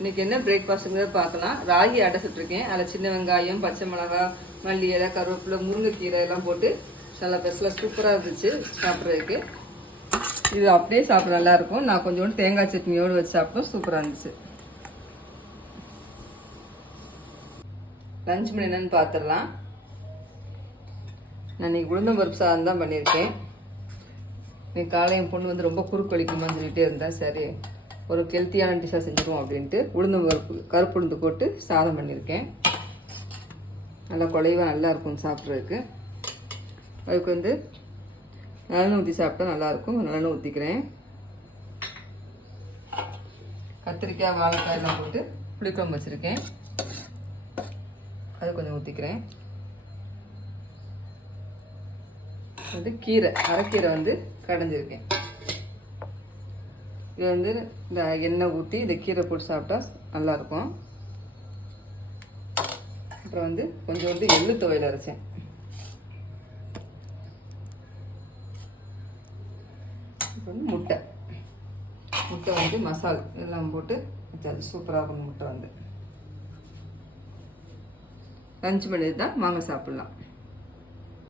இன்னைக்கு என்ன பிரேக்ஃபாஸ்ட்டுங்கிறத பார்க்கலாம். ராகி அடை சுட்டுருக்கேன். அதில் சின்ன வெங்காயம், பச்சை மிளகாய், மல்லி இலை, கருவேப்பிலை, முருங்கைக்கீரை எல்லாம் போட்டு நல்லா பெஸ்ட்லாம் சூப்பராக இருந்துச்சு சாப்பிட்றதுக்கு. இது அப்படியே சாப்பிட நல்லாயிருக்கும். நான் கொஞ்சோண்டு தேங்காய் சட்னியோடு வச்சு சாப்பிட்டோம், சூப்பராக இருந்துச்சு. லஞ்ச் மணி என்னன்னு பார்த்துடலாம். நான் இன்னைக்கு உளுந்தம்பருப்பு சாதம் தான் பண்ணியிருக்கேன். இன்னைக்கு காலை என் பொண்ணு வந்து ரொம்ப குறுக்கு வலிக்குமான்னு சொல்லிகிட்டே இருந்தேன். சரி ஒரு ஹெல்த்தியான டிஷ்ஷாக செஞ்சுருவோம் அப்படின்ட்டு உளுந்தம்பருப்பு கருப்பு உளுந்து போட்டு சாதம் பண்ணியிருக்கேன். நல்லா குழைவாக நல்லா இருக்கும் சாப்பிட்றதுக்கு. அதுக்கு வந்து நல்லெண்ணெய் ஊற்றி சாப்பிட்டா நல்லாயிருக்கும். நல்லெண்ணெய் ஊற்றிக்கிறேன். கத்திரிக்காய், வாழைக்காய் எல்லாம் போட்டு புளிக்குழம்பு வச்சுருக்கேன். அது கொஞ்சம் ஊற்றிக்கிறேன். வந்து கீரை, அரைக்கீரை வந்து கடைஞ்சிருக்கேன். இது வந்து இந்த எண்ணெய் ஊற்றி இந்த கீரை போட்டு சாப்பிட்டா நல்லாயிருக்கும். அப்புறம் வந்து கொஞ்சோண்டு எள்ளு துவையல் அரைச்சேன். அப்புறம் முட்டை வந்து மசால் எல்லாம் போட்டு வச்சாச்சு. சூப்பராக இருக்கும் முட்டை வந்து. லஞ்ச் பண்ணி தான் வாங்க சாப்பிட்லாம்.